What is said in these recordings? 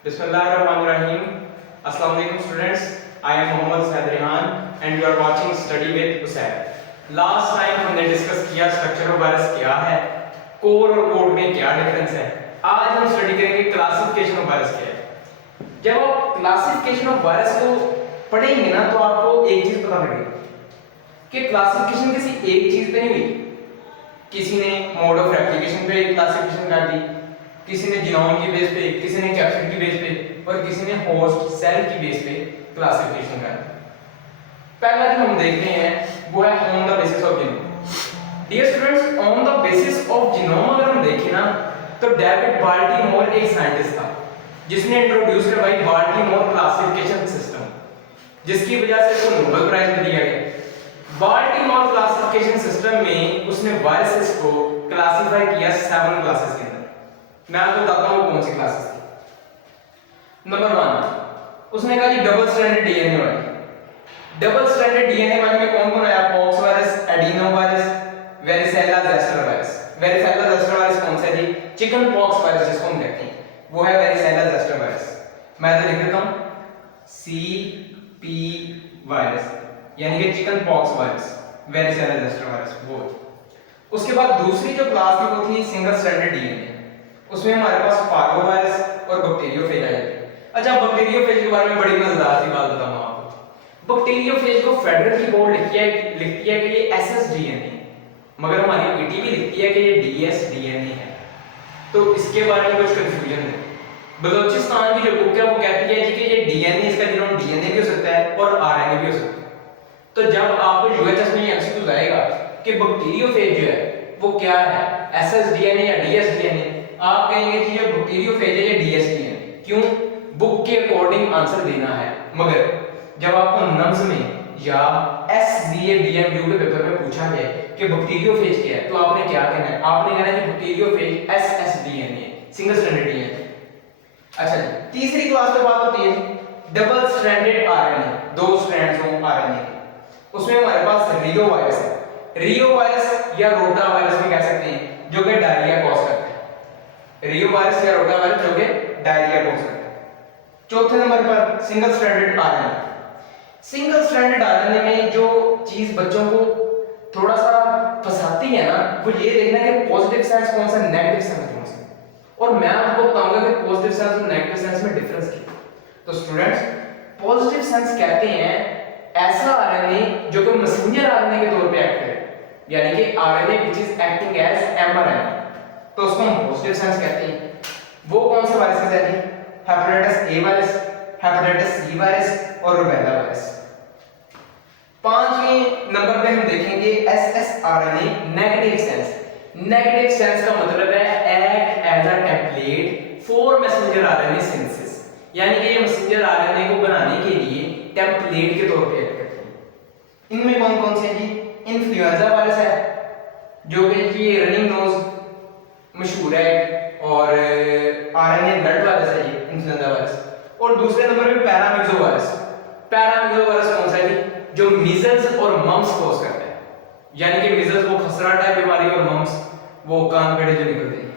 Bismillahirrahmanirrahim. Assalamu alaikum students. I am Mohammad Said Rehan and you are watching Study with Usaid. Last time हमने discuss किया structure of virus क्या है, core और code में क्या difference है. आज हम स्टडी करेंगे क्लासिफिकेशन ऑफ वायरस क्या है. जब आप क्लासिफिकेशन ऑफ वायरस को पढ़ेंगे ना तो आपको एक चीज पता लगेगी कि क्लासिफिकेशन किसी एक चीज पे नहीं हुई. किसी ने मोड ऑफ रेप्लिकेशन पे क्लासिफिकेशन कर दी, किसी ने जीनोम की बेस पे, किसी ने कैप्सिड की बेस पे और किसी ने होस्ट सेल की बेस पे क्लासिफिकेशन कर दी. पहला जो हम देखते हैं वो है on the basis of genome. Dear students, on the basis of genome अगर हम देखें ना तो डेविड बाल्टीमोर एक साइंटिस्ट था जिसने इंट्रोड्यूस करवाई बाल्टीमोर क्लासिफिकेशन सिस्टम, जिसकी वजह से उसको नोबेल प्राइज भी दिया गया. बाल्टीमोर क्लासिफिकेशन सिस्टम में उसने वायरसेस को क्लासिफाई किया 7 क्लासेस के अंदर. मैं आपको बताता हूं कौन सी क्लासेस थी. नंबर 1 उसने कहा जी डबल स्ट्रैंडेड डीएनए वाली. डबल स्ट्रैंडेड डीएनए वाले में कौन कौन आया? Pox virus, adeno virus, varicella zoster virus. Varicella zoster virus कौन सा है जी? चिकन पॉक्स वायरस जिसको हम कहते हैं वो है वेरिसेला ज़ेस्टर वायरस. मैं तो लिख देता हूं सीपी वायरस यानी कि chicken pox virus, varicella zoster virus वो. उसके बाद दूसरी जो क्लास थी वो थी सिंगल स्ट्रैंडेड डीएनए. उसमें हमारे पास पार्गो वायरस और बैक्टीरियोफेज आ जाते हैं. अच्छा, बैक्टीरियोफेज के बारे में बड़ी मजेदार सी बात बताऊं आपको. बैक्टीरियोफेज को फेडरल कीबोर्ड लिखती है कि ये एसएसडीएनए, मगर हमारी पीटीबी लिखती है कि ये डीएसडीएनए है. तो इसके बारे में कुछ कंफ्यूजन है. बलूचिस्तान की जो बुक है वो कहती है जी कि ये डीएनए, इसका जीनोम डीएनए भी हो सकता है और आरएनए भी हो सकता है. तो जब आपको यूएचएस में एमसीक्यू आएगा कि बैक्टीरियोफेज जो है वो क्या है, एसएसडीएनए या डीएसडीएनए, आप कहेंगे कि ये बैक्टीरियोफेज है या डीएसडीएनए. क्यों? बुक के अकॉर्डिंग आंसर देना है. मगर जब आपको नम्स में या एसजीएडीएमयू के पेपर में पूछा जाए कि बैक्टीरियोफेज क्या है तो आपने क्या कहना है? आपने कहना है कि बैक्टीरियोफेज एसएसडीएनए, सिंगल स्ट्रैंडेड डीएनए. अच्छा जी, तीसरी क्लास पे बात होती है डबल स्ट्रैंडेड आरएनए, 2 स्ट्रैंड्स हो आरएनए के. उसमें हमारे पास रियो वायरस है. रियो वायरस या रोटा वायरस भी कह सकते हैं जो कि डायरिया कॉज करता है. रियो वायरस या रोटा वायरस जो कि डायरिया कॉज करता है. चौथे नंबर पर single stranded RNA. Single stranded RNA में जो चीज बच्चों को थोड़ा सा फंसाती है ना वो ये देखना कि पॉजिटिव सेंस कौन सा, नेगेटिव सेंस कौन सा. और मैं आपको बताऊंगा कि पॉजिटिव सेंस और नेगेटिव सेंस में डिफरेंस क्या है. तो स्टूडेंट्स, पॉजिटिव सेंस कहते हैं ऐसा आरएनए जो कि मैसेंजर आरएनए के तौर पे एक्ट करे, यानी कि RNA which is acting as mRNA, तो उसको हम पॉजिटिव सेंस कहते हैं. वो कौन से वायरस है जी? Hepatitis A virus, hepatitis C virus और रूबेला वायरस. पांचवें नंबर पे हम देखेंगे ssRNA negative sense. Negative sense का मतलब है act as a template for messenger RNA synthesis, यानी कि ये मैसेंजर आरएनए को बनाने के लिए टेम्पलेट के तौर पे एक्ट करते हैं. इनमें कौन कौन से हैं जी? इन्फ्लुएंजा वायरस है जो कि जी रनिंग नोज मशहूर है, और आरएनए ब्लड वायरस है ये इन्फ्लुएंजा वायरस. और दूसरे नंबर पे पैरामीजो वायरस. पैरामीजो वायरस कौन सा है जी? जो मीजल्स और मम्स कॉज करता है, यानी कि मीजल्स वो खसरा टाइप बीमारी और मम्स वो कान पेड़े जो निकलते हैं,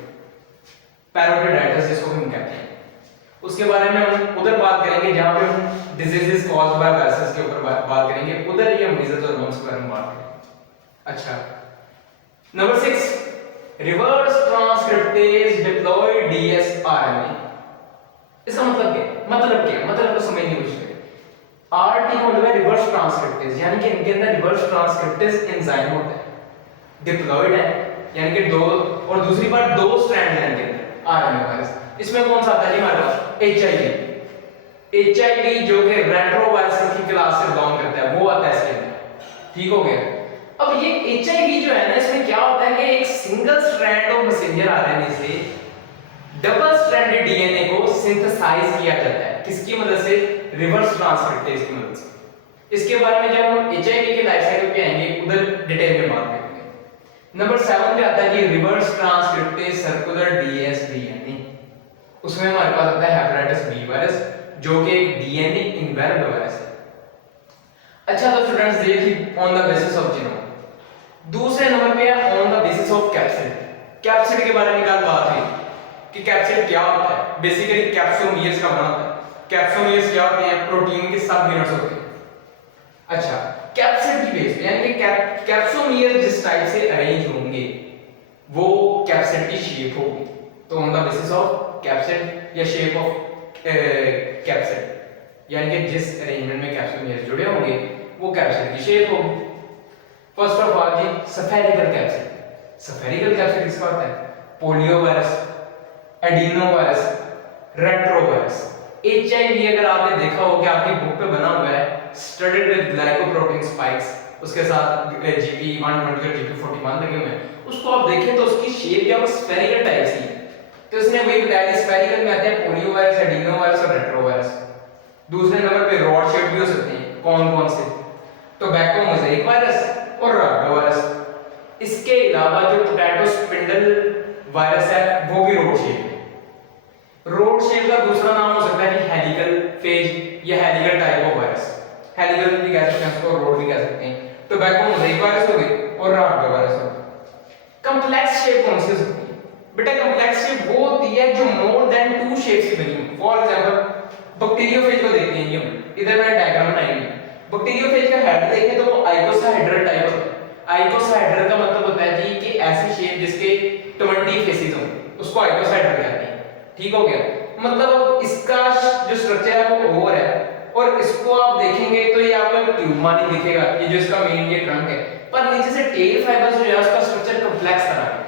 पैरोटिडाइटिस जिसको हम कहते हैं. उसके बारे में हम उधर बात करेंगे जहां पे हम डिजीजेस कॉज्ड बाय वायरसेस के ऊपर बात करेंगे. उधर ये मीजल्स और मम्स के बारे में बात करेंगे. अच्छा, नंबर 6 रिवर्स ट्रांसक्रिप्टेज डिप्लॉयड डीएसआरएनए. इसका मतलब क्या है? मतलब तो समझने की कोशिश करें. आरटी का मतलब है रिवर्स ट्रांसक्रिप्टेज, यानी कि इनके अंदर रिवर्स ट्रांसक्रिप्टेज एंजाइम होता है. डिप्लॉयड है यानी कि 2, और दूसरी बात 2 स्ट्रैंड है इनके अंदर आरएनए वायरस. इसमें कौन सा आता है जी हमारे पास? एचआईवी जो कि रेट्रोवायरस की क्लास से बिलोंग करता है वो आता है इसके अंदर. ठीक हो गया. अब ये एचआईवी जो है ना इसमें क्या होता है कि एक single strand of messenger RNA से डबल स्ट्रैंडेड डीएनए को सिंथेसाइज किया जाता है. किसकी मदद से? रिवर्स ट्रांसक्रिप्टेज की मदद से. इसके बारे में जब हम एचआईवी के लाइफ साइकिल पे आएंगे उधर डिटेल में बात करेंगे. नंबर 7 पे आता है कि रिवर्स ट्रांसक्रिप्टेज सर्कुलर डीएसडीएनए. उसमें हमारे पास आता है हेपेटाइटिस बी वायरस जो कि एक डीएनए इनवेरिएबल वायरस है. अच्छा, तो स्टूडेंट्स देखिए on the basis of genome. दूसरे नंबर पे है on the basis of capsid. Capsid के बारे में क्या बात हुई कि कैप्सिड क्या होता है? बेसिकली कैप्सोमियर्स का बना होता है। कैप्सोमियर्स क्या होते हैं? प्रोटीन के सब यूनिट्स होते हैं। अच्छा, कैप्सिड की बेस पे यानी कि कैप्सोमियर जिस टाइप से अरेंज होंगे वो कैप्सिड की शेप होगी। तो on the basis of capsid या शेप ऑफ कैप्सिड यानी कि जिस अरेंजमेंट में कैप्सोमियर जुड़े होंगे वो कैप्सिड की शेप होगी। फर्स्ट ऑफ ऑल जी स्फेरिकल कैप्सिड। स्फेरिकल कैप्सिड किसका होता है? Poliovirus, adenovirus, retrovirus. एचआईवी अगर आपने देखा हो कि आपकी बुक पे बना हुआ है स्टडीड विद ग्लाइकोप्रोटीन स्पाइक्स, उसके साथ GP120 और GP41 लगे हुए हैं, उसको आप देखें तो उसकी शेप या वो स्फेरिकल टाइप सी है। तो इसने वही बताया कि स्फेरिकल में आते हैं पोलियोवायरस, एडिनोवायरस और रेट्रोवायरस। दूसरे नंबर पे रॉड शेप भी हो सकते हैं। कौन कौन से? टोबैको मोज़ेक वायरस और राइनोवायरस। इसके अलावा जो पोटैटो स्पिंडल वायरस है वो भी रोड शेप है। रोड शेप का दूसरा नाम हो सकता है कि हेलिकल फेज या helical type of virus. Helical भी कह सकते हैं उसको, रोड भी कह सकते हैं। टोबैको मोज़ेक वायरस हो गई और राइनोवायरस हो गई। कंप्लेक्स शेप कौन सी हो सकती है? बेटा कंप्लेक्स शेप वो होती है जो मोर देन 2 शेप्स की बनी हो। फॉर एग्जांपल बैक्टीरियोफेज को देखते हैं हम, इधर मैंने डायग्राम बनाई है। बैक्टीरियोफेज का हेड देखें तो वो आइकोसाहेड्रल टाइप होता है। आइकोसाहेड्रल का मतलब होता है जी कि ऐसी शेप जिसके 20 फेसेस हो, उसको आइकोसाहेड्रल कहते हैं। ठीक हो गया? मतलब इसका जो स्ट्रक्चर है वो ओवर है और इसको आप देखेंगे तो ये आपको एक ट्यूब मानी दिखेगा, ये जो इसका मेन ये ट्रंक है, पर नीचे से टेल फाइबर्स जो है उसका स्ट्रक्चर कॉम्प्लेक्स तरह है।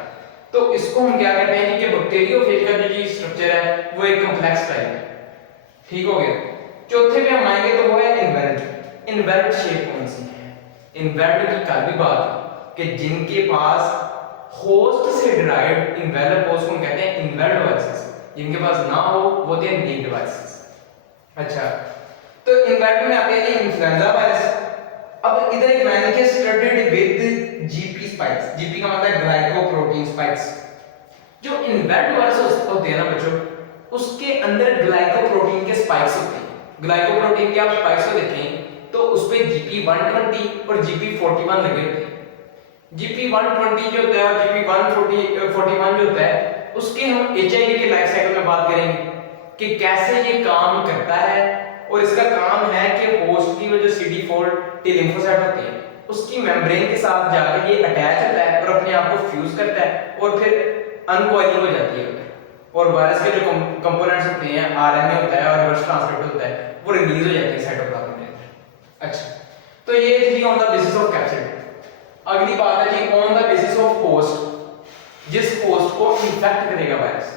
तो इसको हम क्या कहते हैं कि बैक्टीरियोफेज का जो स्ट्रक्चर है वो एक कॉम्प्लेक्स टाइप है। ठीक हो गया? चौथे पे हम आएंगे तो वो है इन्वेल्ट। इन्वेल्ट शेप कौन सी है? इन्वेल्ट की कल भी बात कि जिनके पास होस्ट से डिराइव्ड इन्वेल्प हो उसको हम कहते हैं इन्वेल्ट वायरसेस, जिनके पास ना हो वो होते हैं नेक्ड वायरसेस। अच्छा, तो इन्वेल्ट में आते हैं इन्फ्लुएंजा वायरस। अब इधर एक मैंने के studied with GP spikes. GP का मतलब ग्लाइकोप्रोटीन स्पाइक्स। जो इन्वेल्ट वायरस होते हैं ना बच्चों, उसके अंदर ग्लाइकोप्रोटीन के स्पाइक्स होते हैं। ग्लाइकोप्रोटीन के आप स्पाइक्स को देखें तो उस पे GP120 और GP41 लगे होते हैं। GP120 जो होता है और GP141 जो होता है उसके हम HIV के लाइफ साइकिल में बात करेंगे कि कैसे ये काम करता है। और इसका काम है कि होस्ट की वो जो CD4 T लिम्फोसाइट होते हैं उसकी मेम्ब्रेन के साथ जाकर ये अटैच होता है और अपने आप को फ्यूज करता है और फिर अनकॉइलिंग हो जाती है। और वायरस के जो कंपोनेंट्स होते हैं, RNA होता है और रिवर्स ट्रांसक्रिप्ट होता है, वो रिलीज हो जाते हैं साइटोप्लाज्म के अंदर। अच्छा, तो ये थी on the basis of capsid. अगली बात है कि on the basis of host, जिस होस्ट को इन्फेक्ट करेगा वायरस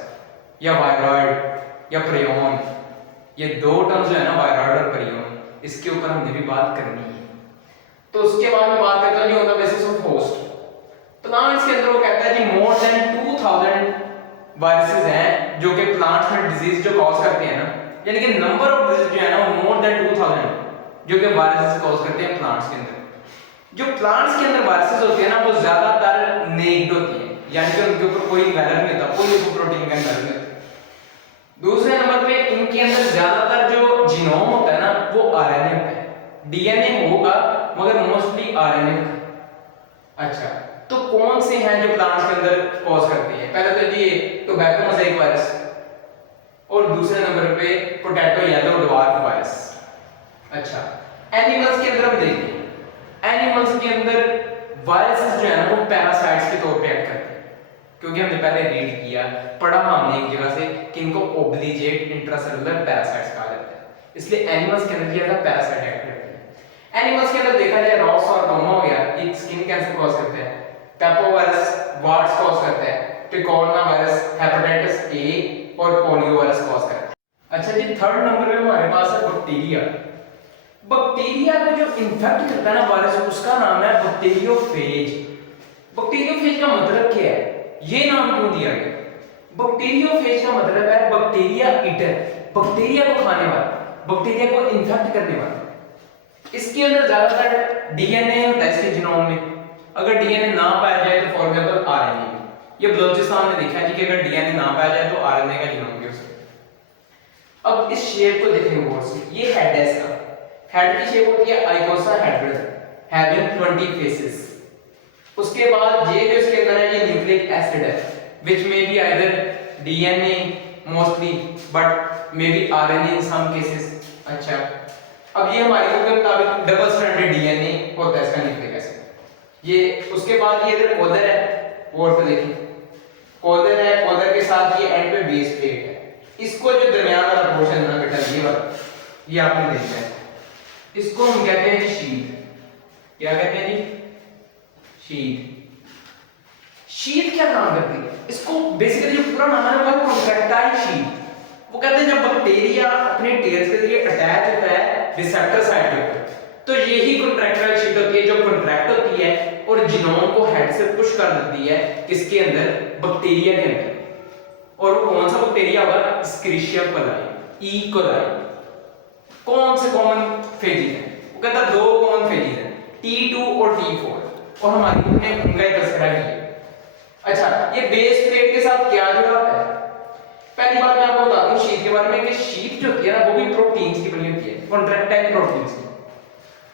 या वायरॉइड या प्रियोन, ये दो टर्म्स जो है ना वायरॉइड और प्रियोन, इसके ऊपर हमने भी बात करनी है। तो उसके बाद में बात करते हैं on the basis of host. Plants के अंदर वो कहता है कि मोर देन 2000 वायरसेस हैं जो कि प्लांट्स में डिजीज जो कॉज करते हैं ना, यानी कि नंबर ऑफ डिजीज जो है ना वो मोर देन 2000 जो कि वायरसेस कॉज करते हैं प्लांट्स के अंदर। जो प्लांट्स के अंदर वायरसेस होते हैं ना वो ज्यादातर नेक्ड होती हैं, यानी कि उनके ऊपर कोई इन्वेलर नहीं होता, कोई प्रोटीन का इन्वेलर नहीं होता। दूसरे नंबर पे इनके अंदर ज्यादातर जो जीनोम होता है ना वो RNA होता है। DNA होगा मगर मोस्टली RNA होता है। अच्छा, तो कौन से हैं जो प्लांट्स के अंदर कॉज करते हैं? पहले तो ये टोबैको मोज़ेक वायरस और दूसरे नंबर पे पोटैटो येलो ड्वार्फ वायरस। अच्छा, एनिमल्स के अंदर हम देखते हैं, एनिमल्स के अंदर वायरसेस जो है ना वो पैरासाइट्स के तौर पे एक्ट करते हैं, क्योंकि हमने पहले रीड किया, पढ़ा हमने एक जगह से कि इनको ओब्लिजेट इंट्रासेलुलर पैरासाइट्स कहा जाता है। इसलिए एनिमल्स के अंदर ये ऐसा पैरासाइट एक्ट करते हैं। एनिमल्स के अंदर देखा जाए रॉस और डोमा हो गया, ये स्किन कैंसर कॉज करते हैं। पेपोवायरस वार्ट्स कॉज करता है। ट्रिकोना वायरस हेपेटाइटिस A और पोलियो वायरस कॉज करता है। अच्छा जी, थर्ड नंबर पे हमारे पास है बैक्टीरिया। बैक्टीरिया को जो इन्फेक्ट करता है ना वायरस, उसका नाम है बैक्टीरियोफेज। बैक्टीरियोफेज का मतलब क्या है, ये नाम क्यों दिया गया? बैक्टीरियोफेज का मतलब है बैक्टीरिया ईटर, बैक्टीरिया को खाने वाला, बैक्टीरिया को इन्फेक्ट करने वाला। इसके अंदर ज्यादातर DNA होता है इसके जीनोम में। अगर DNA ना पाया जाए तो फॉर एग्जांपल RNA, ये बलोचिस्तान में देखा है कि अगर DNA ना पाया जाए तो RNA का जीनोम भी हो सकता है। अब इस शेप को देखेंगे गौर से, ये हेड है इसका। हेड की शेप होती है आइकोसाहेड्रल, हैविंग 20 फेसेस। उसके बाद ये जो इसके अंदर है ये न्यूक्लिक एसिड है, which may be either DNA, mostly, but may be RNA in some cases. अच्छा, अब ये हमारी के मुताबिक डबल स्ट्रैंडेड डीएनए होता है इसका न्यूक्लिक एसिड। ये उसके बाद ये इधर कोलर है, और तो देखिए कोलर है, कोलर के साथ ये एंड पे बेस प्लेट है। इसको जो दरमियान वाला पोर्शन है ना बेटा, ये वाला, ये आपने देखना है, इसको हम कहते हैं जी शीट। क्या कहते हैं जी? शीट। शीट क्या काम करती है? इसको बेसिकली जो पूरा नाम है वो है कॉन्ट्रैक्टाइल शीट। वो कहते हैं जब बैक्टीरिया अपने टेल्स के जरिए अटैच होता है रिसेप्टर साइट के ऊपर, तो यही कॉन्ट्रैक्टाइल शीट होती है जो कॉन्ट्रैक्ट होती है और जीनोम को हेड से पुश कर देती है किसके अंदर? बैक्टीरिया के अंदर। और वो कौन सा बैक्टीरिया होगा? एस्क्रिशिया कोलाई, ई कोलाई। कौन से कॉमन फेजेस हैं? वो कहता है दो कॉमन फेजेस हैं, T2 और T4, और हमारी बुक ने उनका ही तस्करा किया। अच्छा, ये बेस प्लेट के साथ क्या जुड़ा होता है? पहली बात मैं आपको बता दूं शीट के बारे में कि शीट जो होती है ना वो भी प्रोटीन्स की बनी होती है, कॉन्ट्रैक्टाइल प्रोटीन्स की।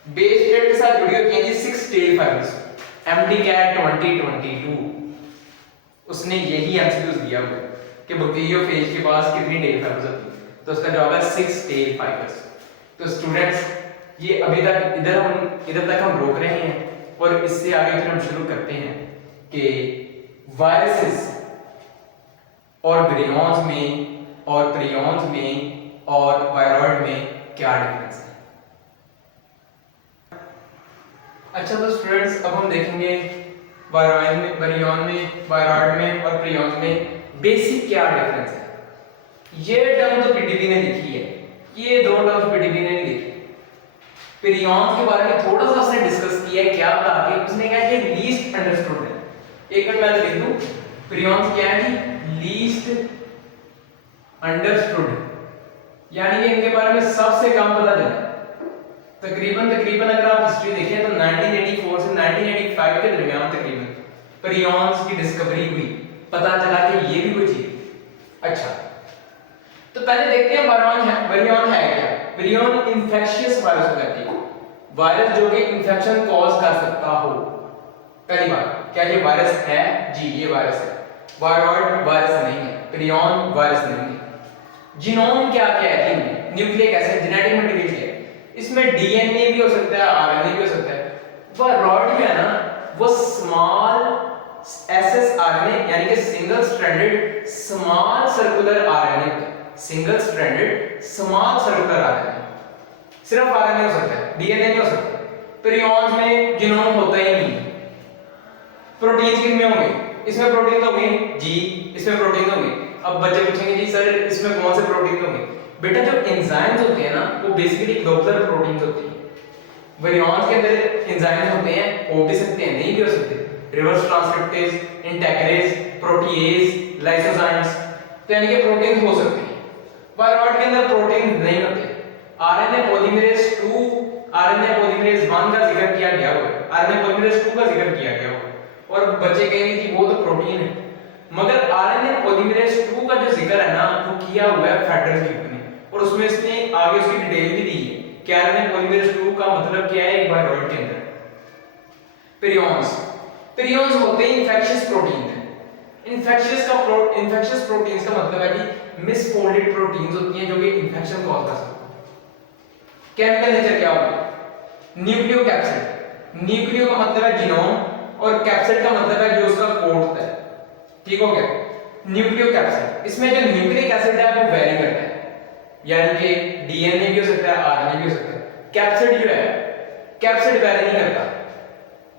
बेस प्लेट के साथ जुड़ी होती है जी 6 टेल फाइबर्स। MDCAT 2022 उसने यही एमसीक्यूज दिया हुआ है कि बैक्टीरियोफेज के पास कितनी टेल फाइबर्स होती है, तो उसका जवाब है 6 टेल फाइबर्स। तो स्टूडेंट्स, ये अभी तक इधर तक हम रोक रहे हैं, और इससे आगे फिर हम शुरू करते हैं कि वायरसेस और विरियॉन्स में और प्रियॉन्स में और वायरॉइड में क्या डिफरेंस है। अच्छा, तो स्टूडेंट्स अब हम देखेंगे वायरॉइड में, विरियॉन में, वायरॉइड में और प्रियॉन्स में बेसिक क्या डिफरेंस है। ये टर्म तो पीटीबी ने लिखी है, ये दो टर्म्स पीटीबी ने नहीं लिखी। प्रियॉन्स के बारे में थोड़ा सा उसने डिस्कस किया है, क्या बता के उसने कहा ये लीस्ट अंडरस्टूड है। एक मिनट मैं लिख दूं, प्रियॉन्स क्या है जी? लीस्ट अंडरस्टूड, यानी कि इनके बारे में सबसे कम पता चला। तकरीबन अगर आप हिस्ट्री देखें तो 1984 से 1985 के दरमियान तकरीबन प्रियॉन्स की डिस्कवरी हुई, पता चला कि ये भी कुछ है। अच्छा, तो पहले देखते हैं विरियॉन है क्या। विरियॉन इन्फेक्शियस वायरस को कहते हैं, वायरस जो कि इन्फेक्शन कॉज कर सकता हो। पहली बात, क्या ये वायरस है? जी, ये वायरस है। वायरॉइड वायरस नहीं है, प्रियॉन वायरस नहीं है। जीनोम क्या क्या है? जी, न्यूक्लिक एसिड, जेनेटिक मटेरियल है। इसमें डीएनए भी हो सकता है, आरएनए भी हो सकता है। वायरॉइड जो है ना वो स्मॉल एसएस आरएनए यानी कि single stranded small circular RNA होता है। Single stranded small circular RNA, सिर्फ आरएनए हो सकता है, डीएनए नहीं हो सकता। प्रियॉन्स में जीनोम होता ही नहीं। प्रोटीन्स कितने होंगे? इसमें प्रोटीन होंगे जी, इसमें प्रोटीन होंगे। अब बच्चे पूछेंगे जी सर इसमें कौन से प्रोटीन होंगे? बेटा जो एंजाइम्स होते हैं ना वो बेसिकली ग्लोबुलर प्रोटीन्स होती हैं। विरियॉन्स के अंदर एंजाइम्स होते हैं, हो भी सकते हैं, नहीं भी हो सकते। रिवर्स ट्रांसक्रिप्टेज, इंटेग्रेज, प्रोटीएज, लाइसोजाइम्स, तो यानी कि प्रोटीन्स हो सकते हैं। वायरॉइड के अंदर प्रोटीन नहीं होते। आरएनए पॉलीमरेज 2, आरएनए पॉलीमरेज 1 का जिक्र किया गया हो, आरएनए पॉलीमरेज 2 का जिक्र किया गया हो, और बच्चे कहेंगे कि वो तो प्रोटीन है। मगर आरएनए पॉलीमरेज 2 का जो जिक्र है ना वो किया हुआ है फेडरल यूनिट ने, और उसमें इसने आगे उसकी डिटेल भी दी है कि आरएनए पॉलीमरेज 2 का मतलब क्या है एक वायरॉइड के अंदर। प्रियॉन्स होते हैं इन्फेक्शियस प्रोटीन है। इन्फेक्शियस प्रोटीन्स का मतलब है कि मिसफोल्डेड प्रोटीन्स होती हैं जो कि इन्फेक्शन कॉज कर सकती हैं। केमिकल नेचर क्या होगा? न्यूक्लियोकैप्सिड, न्यूक्लियो का मतलब है जीनोम और कैप्सिड का मतलब है जो उसका कोड होता है। ठीक हो गया? न्यूक्लियोकैप्सिड, इसमें जो न्यूक्लिक एसिड है वो वेरी करता है, यानी कि डीएनए भी हो सकता है, आरएनए भी हो सकता है। कैप्सिड जो है, कैप्सिड वेरी नहीं करता।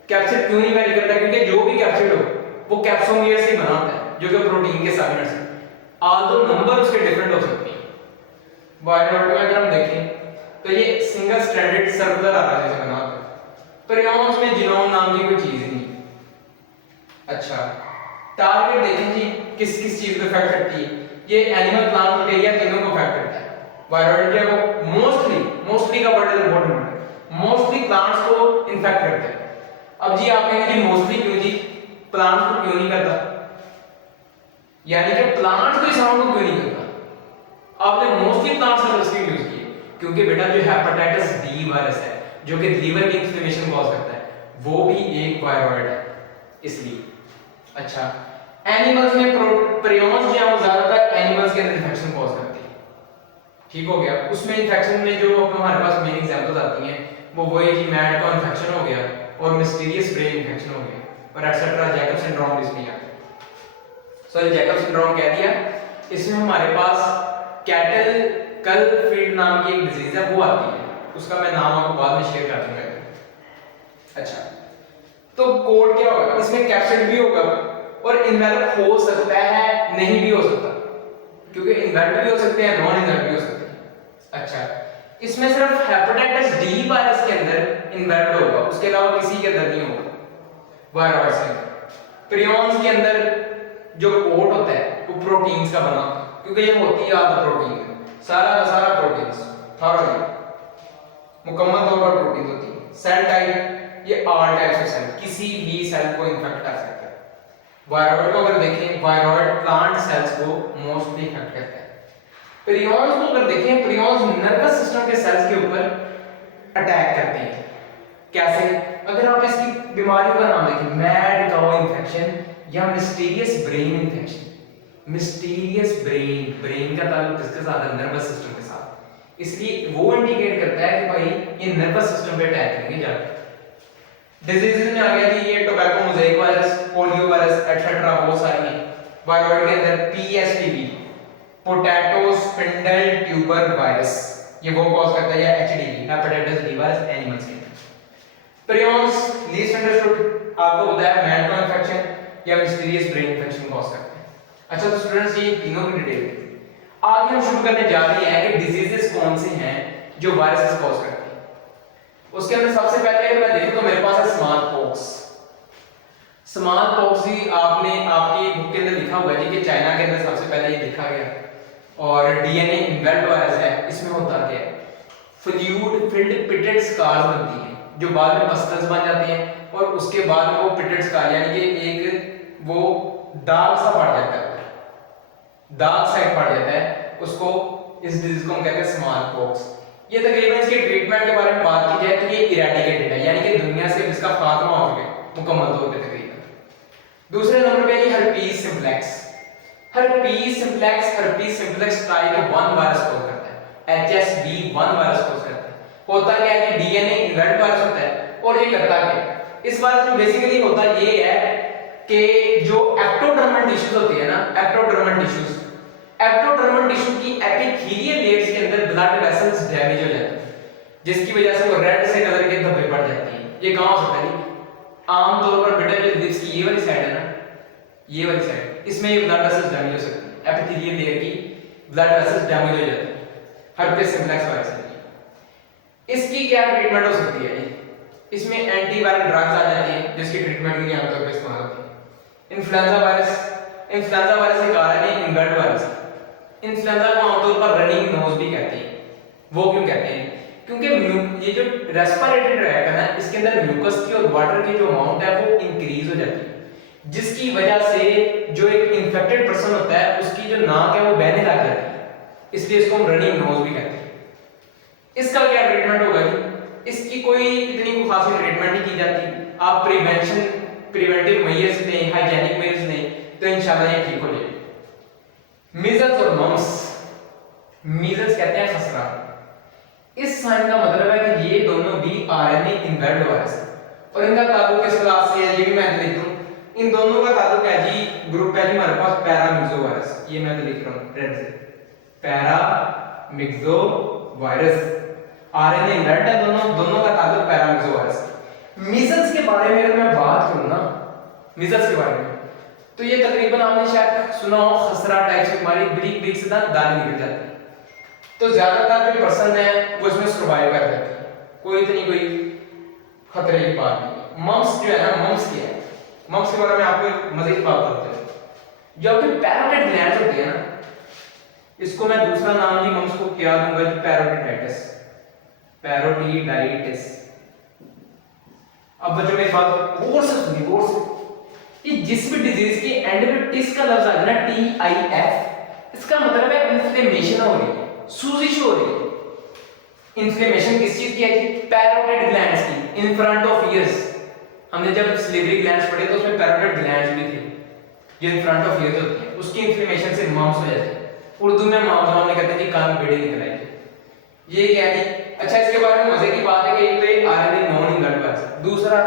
कैप्सिड क्यों नहीं वेरी करता? क्योंकि जो भी कैप्सिड हो वो कैप्सोमियर से बना होता है जो कि प्रोटीन के सबयूनिट्स हैं, ऑल्दो नंबर उसके डिफरेंट हो सकते हैं। वायरॉइड में अगर हम देखें तो ये सिंगल स्ट्रैंडेड सर्कुलर आरएनए से बना होता है। प्रियॉन्स में जीनोम नाम की कोई चीज ही नहीं। अच्छा, टारगेट देखें जी किस किस चीज को इफेक्ट करती है? ये एनिमल, प्लांट, बैक्टीरिया तीनों को इफेक्ट करता है। वायरॉइड जो है वो मोस्टली का word is important, mostly plants को इन्फेक्ट करता है। अब जी आप कहेंगे जी मोस्टली क्यों जी, प्लांट्स को क्यों नहीं करता? यानी कि प्लांट्स को इस राउंड को क्यों नहीं करता? आपने मोस्टली प्लांट्स का इसलिए यूज किया क्योंकि बेटा जो हेपेटाइटिस बी वायरस है जो कि लीवर की इन्फ्लेमेशन कॉज करता है वो भी एक वायरॉइड है, इसलिए। अच्छा, एनिमल्स में प्रियॉन्स जो है वो ज्यादातर एनिमल्स के अंदर इन्फेक्शन कॉज करती है। ठीक हो गया। उसमें इन्फेक्शन में जो हमारे पास मेन एग्जांपल्स आती हैं वो वही जी मैड का इन्फेक्शन हो गया और मिस्टीरियस ब्रेन इन्फेक्शन हो गया और एटसेट्रा। जैकब सिंड्रोम इसमें आता है। सो जैकब सिंड्रोम कह दिया। इसमें हमारे पास कैटल कल फील्ड नाम की एक डिजीज है वो आती है, उसका मैं नाम आपको बाद में शेयर कर दूंगा। अच्छा, तो कोड क्या होगा? इसमें कैप्सिड भी होगा और इन्वेलप हो सकता है, नहीं भी हो सकता, क्योंकि इन्वेलप भी हो सकते हैं, नॉन इन्वेलप भी हो सकते हैं। अच्छा, इसमें सिर्फ हेपेटाइटिस डी वायरस के अंदर इन्वेलप होगा, उसके अलावा किसी के अंदर नहीं होगा वायरस के अंदर। प्रियॉन्स के अंदर जो कोट होता है वो प्रोटीन्स का बना, क्योंकि ये होती है आधा प्रोटीन, सारा का सारा प्रोटीन्स थॉरोली मुकम्मल तौर पर प्रोटीन होती है। सेल टाइप ये आर टाइप से सेल किसी भी सेल को इन्फेक्ट कर सकता है। वायरॉइड को अगर देखें, वायरॉइड प्लांट सेल्स को मोस्टली इन्फेक्ट करता है। प्रियॉन्स को अगर देखें, प्रियॉन्स नर्वस सिस्टम के सेल्स के ऊपर अटैक करते हैं। कैसे? अगर आप इसकी बीमारी का नाम देखें, मैड काउ इन्फेक्शन या mysterious brain infection. Mysterious brain, brain का ताल्लुक किसके साथ है? नर्वस सिस्टम के साथ। इसलिए वो इंडिकेट करता है कि भाई ये नर्वस सिस्टम पे अटैक करेंगे जाकर। डिजीजेस में आ गया जी ये tobacco mosaic virus, polio virus etcetera, बहुत सारी हैं। वायरॉइड के अंदर पीएसटीवी, पोटैटो स्पिंडल ट्यूबर वायरस, ये वो कॉज करता है, या HDV hepatitis D virus animals के अंदर। प्रियॉन्स लीस्ट अंडरस्टूड आपको बताया मैड का इन्फेक्शन या मिस्टीरियस ब्रेन इन्फेक्शन कॉज करते हैं। अच्छा, तो स्टूडेंट्स ये तीनों की डिटेल आगे हम शुरू करने जा रहे हैं कि डिजीजेस कौन से हैं जो वायरसेस कॉज करते हैं। उसके अंदर सबसे पहले मैं देखूं तो मेरे पास है स्मॉल पॉक्स। स्मॉल पॉक्स ही आपने आपकी बुक के अंदर लिखा हुआ है जी कि चाइना के अंदर सबसे पहले ये देखा गया, और डीएनए इन्वेल्ट वायरस है। इसमें होता क्या है? फ्लूइड फिल्ड पिटेड स्कार्स बनती हैं जो बाद में पस्टल्स बन जाती हैं, और उसके बाद में वो पिटेड स्कार यानी कि एक वो दाग सा पड़ जाता है, दाग सा पड़ जाता है, उसको इस डिजीज को हम कहते हैं स्मॉल पॉक्स। ये तकरीबन इसके ट्रीटमेंट के बारे में बात की जाए तो ये इरेडिकेटेड है, यानी कि दुनिया से इसका खात्मा हो गया मुकम्मल तौर पे तकरीबन। दूसरे नंबर पे ये herpes simplex. Herpes simplex type 1 virus cause करता है, HSV1 वायरस कॉज करता है। होता क्या है कि डीएनए इन्वेल्ट वायरस होता है, और ये करता क्या है? इस वायरस में बेसिकली होता ये है कि जो एक्टोडर्मल टिश्यूज होती है ना, एक्टोडर्मल टिश्यू की एपिथेलियल लेयर्स के अंदर ब्लड वेसल्स डैमेज हो जाते हैं, जिसकी वजह से वो रेड से कलर के धब्बे पड़ जाते हैं। ये कहां होता है? आमतौर पर बेटा जो लिप्स की ये वाली साइड है ना, ये वाली साइड, इसमें ये ब्लड वेसल्स डैमेज हो सकती है, एपिथेलियल लेयर की ब्लड वेसल्स डैमेज हो जाती है हर्पीज सिम्प्लेक्स वायरस की। इसकी क्या ट्रीटमेंट हो सकती है? इसमें एंटीवायरल ड्रग्स आ जाती हैं जिसकी ट्रीटमेंट के लिए आमतौर पर इस्तेमाल होती है। इन्फ्लुएंजा वायरस के कारण है इन्वर्ट वायरस। इन्फ्लुएंजा को आमतौर पर रनिंग नोज भी कहते हैं। वो क्यों कहते हैं? क्योंकि ये जो रेस्पिरेटरी ट्रैक्ट है ना, इसके अंदर म्यूकस की और वाटर की जो अमाउंट है वो इंक्रीज हो जाती है, जिसकी वजह से जो एक इन्फेक्टेड पर्सन होता है उसकी जो नाक है वो बहने लग जाती है, इसलिए इसको हम रनिंग नोज भी कहते हैं। इसका क्या ट्रीटमेंट होगा जी? इसकी कोई इतनी खास ट्रीटमेंट नहीं की जाती। आप प्रिवेंटिव मेजर्स लें, हाइजीनिक मेजर्स लें तो इंशाल्लाह ये ठीक हो जाएगा। मीजल्स और मम्स, मीजल्स कहते हैं खसरा। इस साइन का मतलब है कि ये दोनों भी आरएनए इन्वेल्ट वायरस है, और इनका ताल्लुक किस क्लास से है ये भी मैं लिख दूं। इन दोनों का ताल्लुक है जी, ग्रुप है जी हमारे पास पैरामिक्सो वायरस, ये मैं लिख रहा हूं रेड से, पैरामिक्सो वायरस। आरएनए इन्वेल्ट है दोनों का ताल्लुक पैरामिक्सो वायरस। मीजल्स के बारे में अगर मैं बात करूं ना, मीजल्स के बारे में, तो ये तकरीबन आपने शायद सुना हो, खसरा टाइप से हमारी ब्रीक से दाने निकल जाती है, तो ज्यादातर जो पर्सन है वो इसमें सर्वाइव कर जाते हैं, कोई इतनी खतरे की बात नहीं। मम्स जो है ना, मम्स क्या है? मम्स के बारे में आपको मजीद बात करते हैं। जो आपके पैरोटिड ग्लैंड्स होती है ना, इसको मैं दूसरा नाम जी मम्स को क्या दूंगा जी? पैरोटिडाइटिस। पैरोटिडाइटिस। अब बच्चों मेरी बात गौर से सुनिए, गौर से। ये जिस भी डिजीज के एंड में टिस का लफ्ज आ गया ना, TIF, इसका मतलब है इन्फ्लेमेशन हो रही है, सूजिश हो रही है। इन्फ्लेमेशन किस चीज की है जी? पैरोटिड ग्लैंड्स की, इन फ्रंट ऑफ ईयर्स। हमने जब सिलिवरी ग्लैंड्स पढ़े तो उसमें पैरोटिड ग्लैंड्स भी थे जो इन फ्रंट ऑफ ईयर्स होती हैं। उसकी इन्फ्लेमेशन से मम्स हो जाते हैं। उर्दू में मामला कहते हैं कि कान बेड़े निकल आएंगे। ये क्या है? अच्छा, इसके बारे में मजे की बात है कि एक तो ये आरएनए नॉन इनवर्ट वायरस, दूसरा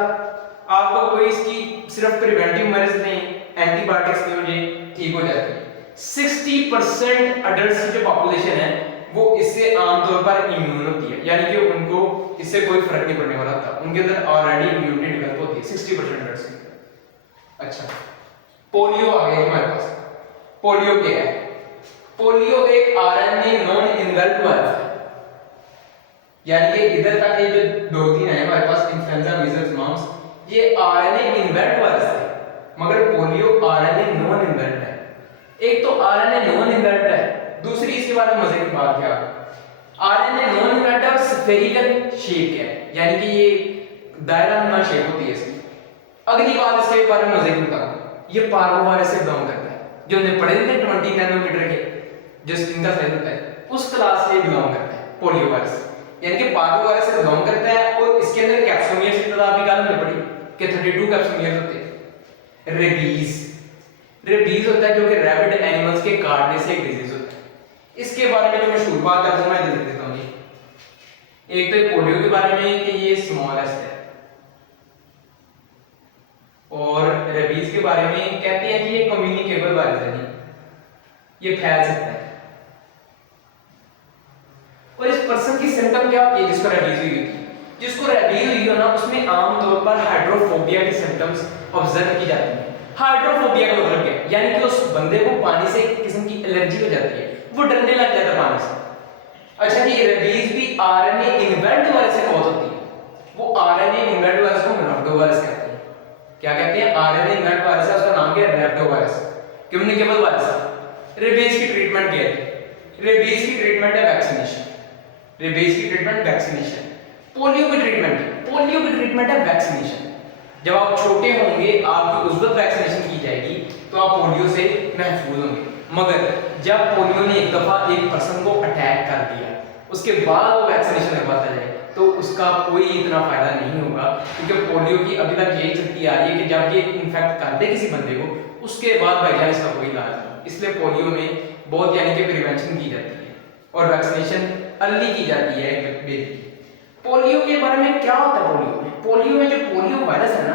आपको कोई इसकी सिर्फ प्रिवेंटिव मेजर्स नहीं, एंटीबायोटिक्स नहीं, मुझे ठीक हो जाती है। 60% अडल्ट्स की जो पॉपुलेशन है वो इससे आमतौर पर इम्यून होती है, यानी कि उनको इससे कोई फर्क नहीं पड़ने वाला था, उनके अंदर ऑलरेडी इम्यूनिटी डेवलप होती है 60% अडल्ट्स की। अच्छा, पोलियो आ गया हमारे पास। पोलियो क्या है? पोलियो एक आरएनए नॉन इनवर्ट वायरस है, यानी कि इधर तक ये जो दो तीन है हमारे पास, इन्फ्लुएंजा, मीजल्स, मम्स, ये आरएनए इनवर्ट वायरस है, मगर पोलियो आरएनए नॉन इनवर्ट है। एक तो आरएनए नॉन इनवर्ट है, दूसरी इसके बारे में मजे की बात क्या है, आरएनए नॉन इनवर्ट है और स्फेरिकल शेप है, यानी कि ये दायरानुमा शेप होती है इसकी। अगली बात इसके बारे में मजे की बताऊं, ये पार्वोवायरस से बिलोंग करता है, जो हमने पढ़े थे 20 नैनोमीटर के जो इनका साइज होता है, उस क्लास से बिलोंग करता है पोलियो वायरस, यानी कि पार्वोवायरस से बिलोंग करता है। और इसके अंदर कैप्सोमियर्स की तादाद भी काल में पड़ी कि 32 कैप्सोमियर्स होते हैं। रेबीज होता है जो कि रैबिड एनिमल्स के काटने से एक डिजीज होता है। इसके बारे में जो मशहूर बात है वो मैं दे देता हूं जी। एक तो पोलियो के बारे में कि ये स्मॉलेस्ट है, और रेबीज के बारे में कहते हैं कि ये कम्युनिकेबल वायरस है जी, ये फैल सकता है। और इस पर्सन की सिम्टम क्या होती है जिसको रेबीज हुई होती है? जिसको रेबीज हुई हो ना, उसमें आमतौर पर हाइड्रोफोबिया की सिम्टम्स ऑब्जर्व की जाती है। हाइड्रोफोबिया का मतलब क्या है? यानी कि उस बंदे को पानी से एक किस्म की एलर्जी हो जाती है, वो डरने लग जाता है पानी से। अच्छा जी, रेबीज भी आरएनए इन्वर्ट वायरस से कॉज होती है। वो आरएनए इन्वर्ट वायरस को रैप्डोवायरस कहते हैं। क्या कहते हैं? आरएनए इन्वर्ट वायरस है, उसका नाम क्या है? रैप्डोवायरस, कम्युनिकेबल वायरस। रेबीज की ट्रीटमेंट क्या है? रेबीज की ट्रीटमेंट है वैक्सीनेशन। रेबीज की ट्रीटमेंट वैक्सीनेशन। पोलियो की ट्रीटमेंट, पोलियो की ट्रीटमेंट है वैक्सीनेशन। जब आप छोटे होंगे आपकी उस वक्त वैक्सीनेशन की जाएगी तो आप पोलियो से महफूज होंगे, मगर जब पोलियो ने एक दफा एक पर्सन को अटैक कर दिया उसके बाद वो वैक्सीनेशन लगवाता जाए तो उसका कोई इतना फायदा नहीं होगा, क्योंकि पोलियो की अभी तक यही चलती आ रही है कि जब ये इन्फेक्ट कर दे किसी बंदे को उसके बाद भाईजान इसका कोई इलाज नहीं। इसलिए पोलियो में बहुत यानी कि प्रिवेंशन की जाती है और वैक्सीनेशन अर्ली की जाती है बेबी। पोलियो के बारे में क्या होता है? पोलियो में जो पोलियो वायरस है ना,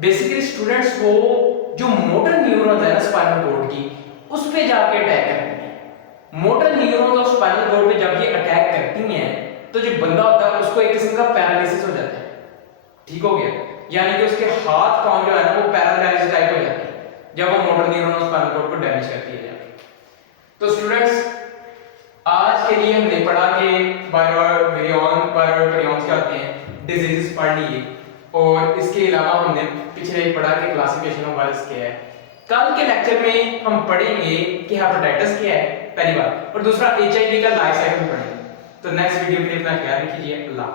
बेसिकली स्टूडेंट्स को जो मोटर न्यूरॉन्स है ना स्पाइनल कॉर्ड की, उस पे जाके अटैक करती है। मोटर न्यूरॉन्स और स्पाइनल कॉर्ड पे जब ये अटैक करती हैं तो जो बंदा होता है उसको एक किस्म का पैरालिसिस हो जाता है, ठीक हो गया, यानी कि उसके हाथ पांव जो है ना वो पैरालाइज टाइप हो जाते हैं जब वो मोटर न्यूरॉन और स्पाइनल कॉर्ड को डैमेज करती है। तो स्टूडेंट्स, आज के लिए हमने पढ़ा कि वायरोन पायरोट्रियॉन्स क्या होते हैं, डिजीजेस पढ़ लिए, और इसके अलावा हमने पिछले पढ़ा कि क्लासिफिकेशन ऑफ वायरस क्या है। कल के लेक्चर में हम पढ़ेंगे कि हेपेटाइटिस क्या है पहली बार, और दूसरा एचआईवी का लाइफ साइकिल पढ़ेंगे। तो नेक्स्ट वीडियो के लिए अपना ख्याल रखिए। अल्लाह।